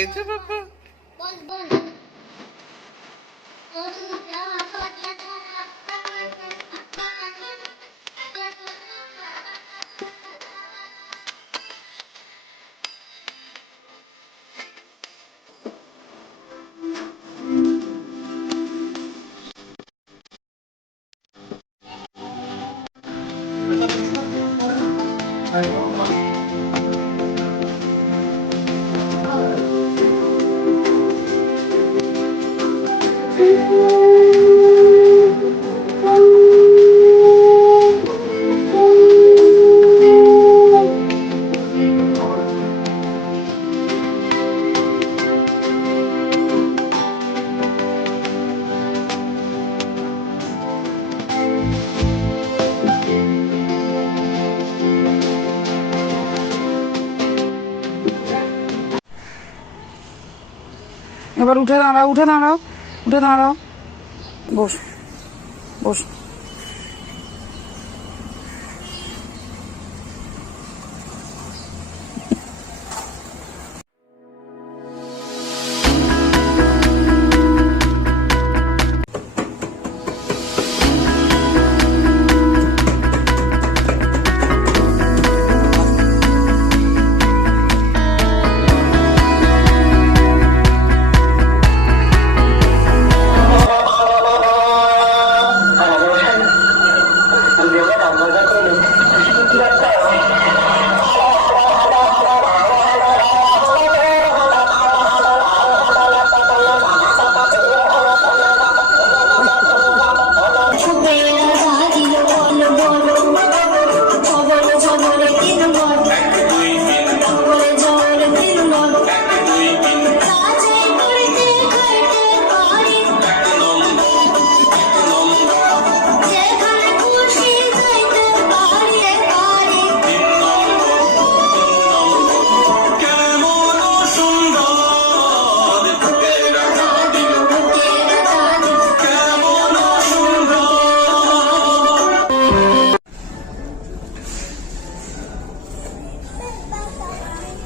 খেয়েছো বাবা? এবার উঠে দাঁড়াও, উঠে দাঁড়াও, উঠে দাঁড়াও, বস, বস।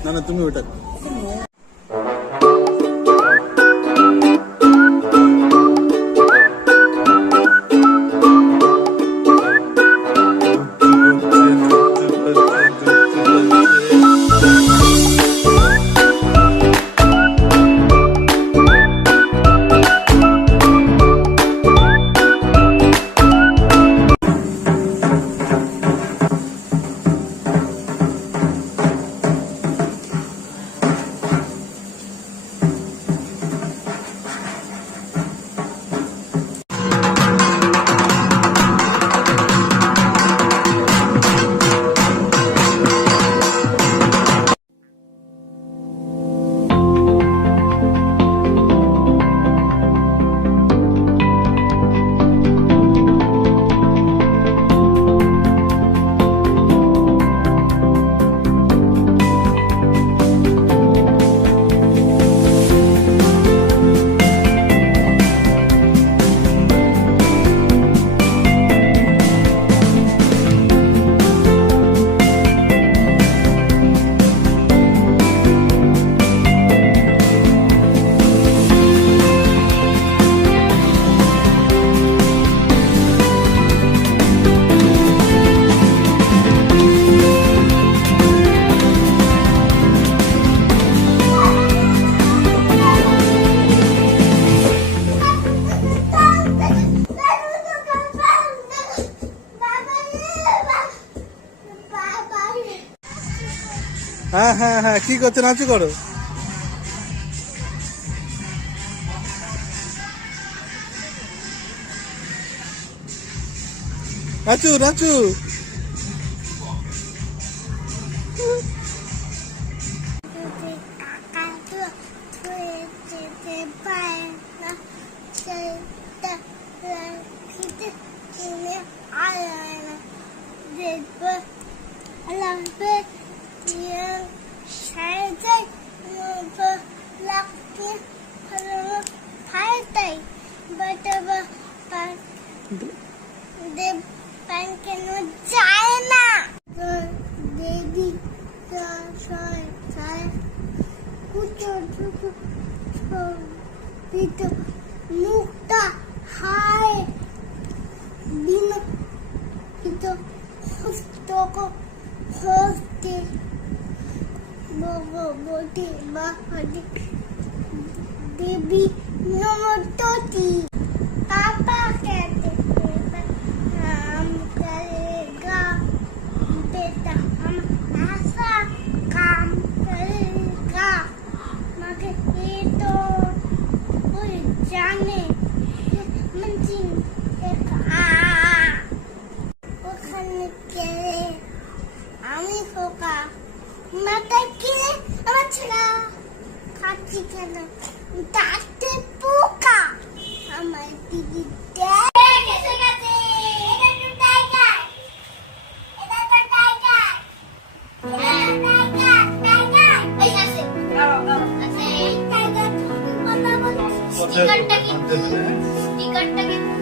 না না, তুমি ওটা হ্যাঁ হ্যাঁ হ্যাঁ, কি করছো? নাচু করো। নাচু নাচু। ভিতর মুখটা হায় বিনা ভিতর হস্তে বটি বাহারি দেবী নমতী पापा कहते थे हम करेगा बेटा हम ऐसा काम करेगा मगर ये तो कोई जाने मंजिल एक ওখানে গেলে আমি পোকা মাথায় কিনে আমার ছেড়া খাচ্ছি কেন ডাকতে পোকা আমার দিদি এসে গেছে এটা তো টাইগার এটা তো টাইগার টাইগার এই আছে আচ্ছা এই টাইগার কথা বলছি স্টিকারটা কি